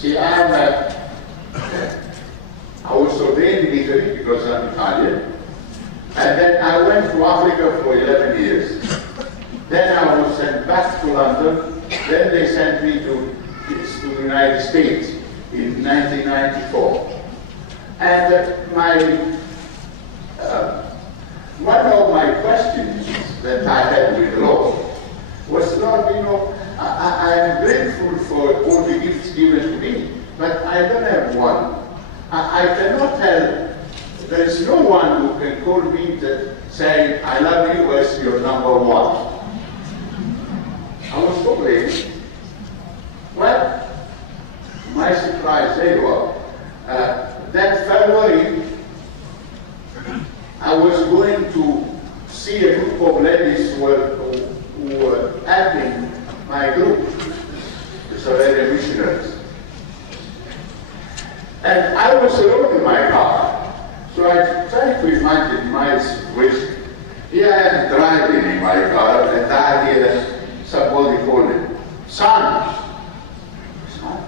See, I was ordained in Italy because I'm Italian, and then I went to Africa for 11 years. Then I was sent back to London. Then they sent me to the United States in 1994. And one of my questions that I had with the Lord was, Lord, you know, I am grateful for all the gifts given to me, but I don't have one. I cannot tell. There is no one who can call me to say, I love you as your number one. I was so brave. Well, my surprise, there you are. That February, I was going to see a group of ladies who were helping my group, the Salarian missionaries. And I was alone in my car, so I tried to imagine my situation. Here I am driving in my car, and I hear somebody calling, son. Son?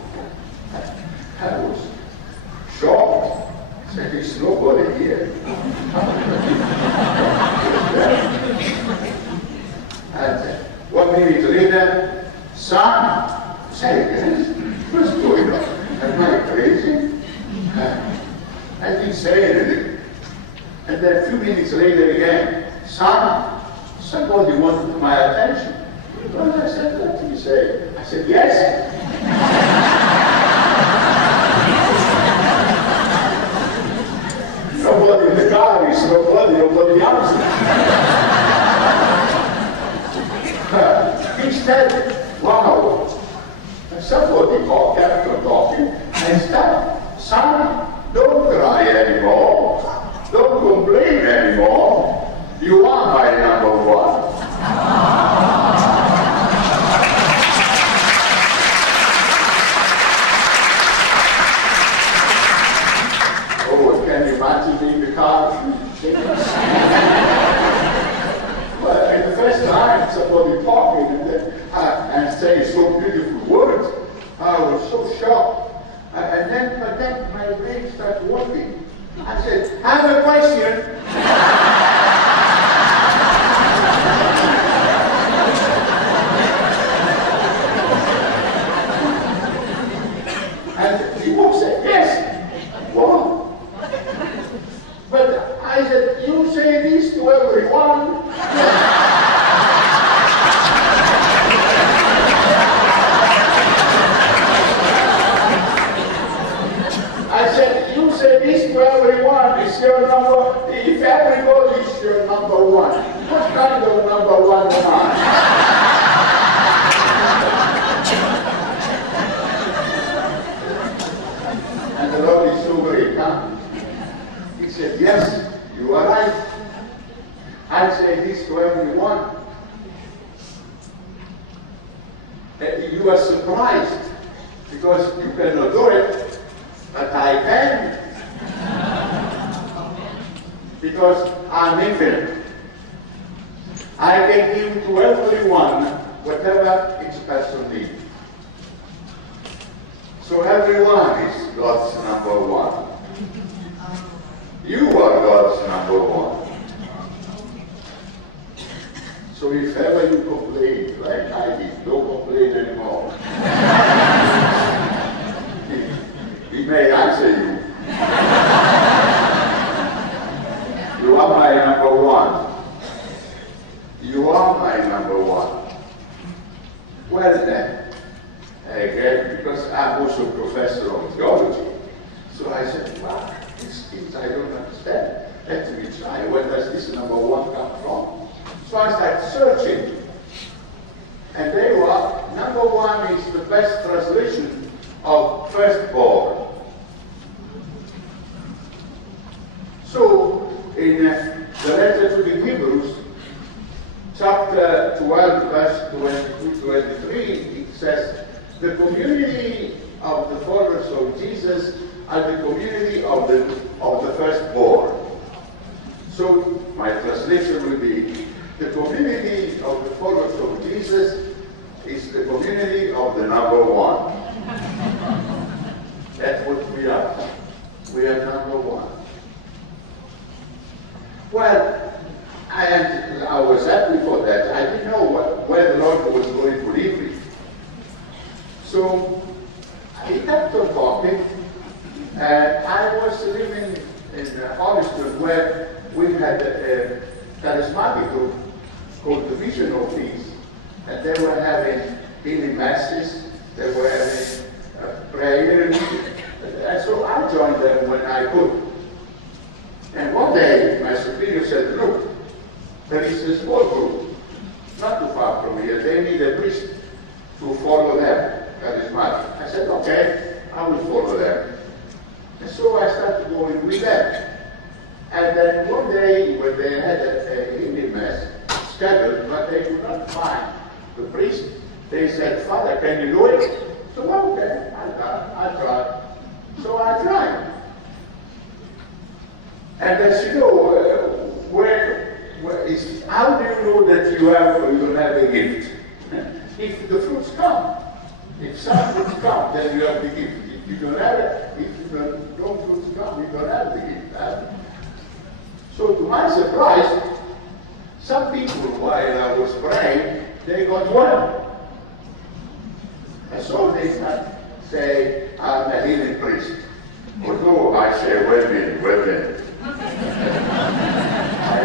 I was shocked. I said, there's nobody here. And 1 minute later, son, say again, what's going on? Am I crazy? I didn't say anything. And then a few minutes later again, son, somebody wanted my attention. Well, I said, what did you say? I said, yes. Nobody in the car is nobody answers. Instead, wow, somebody kept on talking and stopped. Son, don't cry anymore. Don't complain anymore. You are my number one. Oh, can you imagine me in the car? Well, and the first time somebody talking and saying so beautiful words, I was so shocked. But then my brain started working. I said, I have a question. And he would say, yes. What? But I said, you say this to everyone? I said, you say this to everyone, is your number, if everybody is your number one, what kind of number one am I? And the Lord is so very kind. He said, yes, you are right. I say this to everyone. And you are surprised because you cannot do it. But I can, because I'm infinite. I can give to everyone whatever each person needs. So everyone is God's number one. You are God's number one. So if ever you complain, like I did, don't complain anymore. He may answer you. You are my number one. You are my number one. Well then, again, because I'm also a professor of theology, so I said, wow, these things I don't understand. Let me try. Where does this number one come from? So I started searching. And there you are. Number one is the best translation of firstborn. So, in the letter to the Hebrews, chapter 12, verse 22-23, it says, the community of the followers of Jesus are the community of the firstborn. So, my translation will be, the community of the followers of Jesus is the community of the number one. Houston where we had a charismatic group called the Vision of Peace, and they were having healing masses, they were having prayers, and so I joined them when I could. And one day my superior said, look, there is a small group, not too far from here, they need a priest to follow them, charismatic. I said, okay, I will follow them. And so I started going with them. And then one day when they had a healing mass scheduled, but they could not find the priest, they said, Father, can you do it? So, well, okay, I'll try. So I tried. And as you know, how do you know that you have or you don't have a gift? If the fruits come, if some fruits come, then you have the gift. If you don't have it, if no fruits come, you don't have the gift. So to my surprise, some people, while I was praying, they got well. And so they say, I'm a healing priest. Although I say, well then. I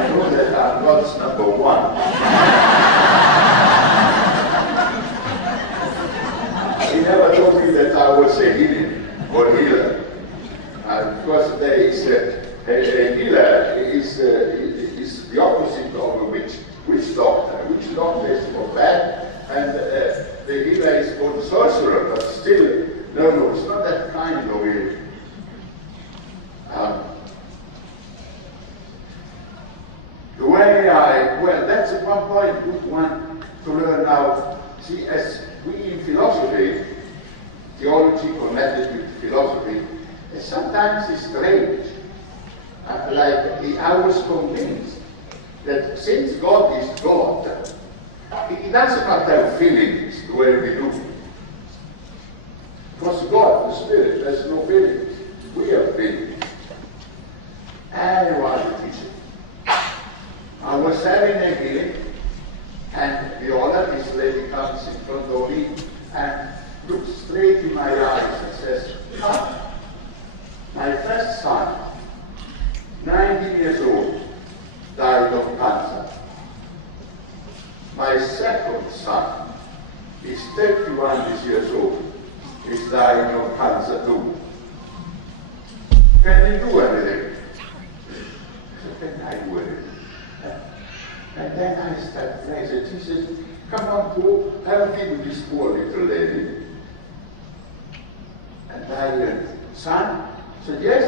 know that I'm God's number one. He never told me that I was a healing or healer. Because there is a healer is the opposite of a witch doctor. A witch doctor is for bad, and the healer is called sorcerer, but still, no, it's not that kind of healing. The way well, that's at one point good one to learn now. See, as we in philosophy, theology connected with philosophy, sometimes it's strange. Like I was convinced that since God is God, He does not have feelings the way we do. Because God, the Spirit, has no feelings. We have feelings. And I was a teacher. I was having a healing, and this lady comes in front of me and looks straight in my eyes and says, my first son, 19 years old, died of cancer. My second son is 31 years old, is dying of cancer too. Can you do anything? I said, can I do anything? And then I started praying. She said, come on, go, help me with this poor little lady. And I son said, yes.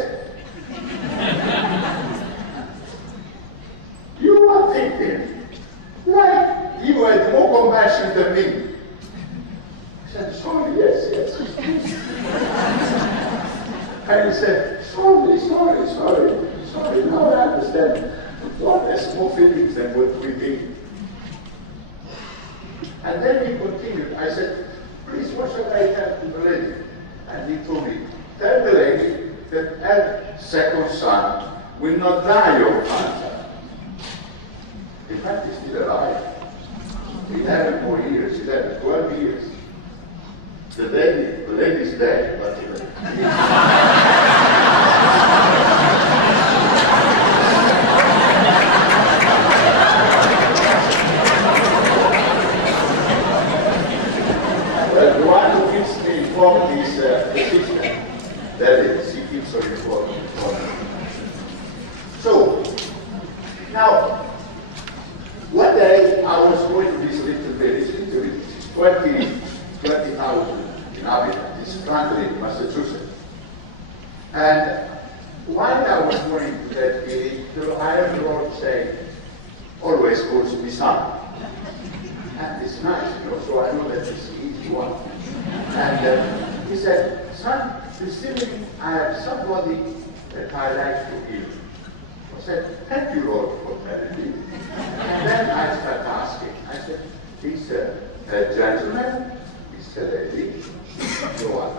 You are thinking, like you had more compassion than me. I said, sorry, yes. And he said, sorry, now I understand. God has more feelings than what we think. And then he continued. I said, please, what should I tell to the lady? And he told me, tell the lady that her second son will not die of cancer. In fact, he's still alive. 11 more years, 12 years. The lady's dead, but the one who keeps me informed is the sister. That is, she keeps her informed. So, now, one day I was going to this little village, 20,000 inhabitants, it's Franklin, Massachusetts. And while I was going to that village, I heard the Lord say, always calls me son. And it's nice, so I know that it's the easy one. And he said, son, receiving, I have somebody that I like to heal. I said, thank you, Lord, for telling me. And then I started asking. I said, he's a gentleman, he's a lady, so on.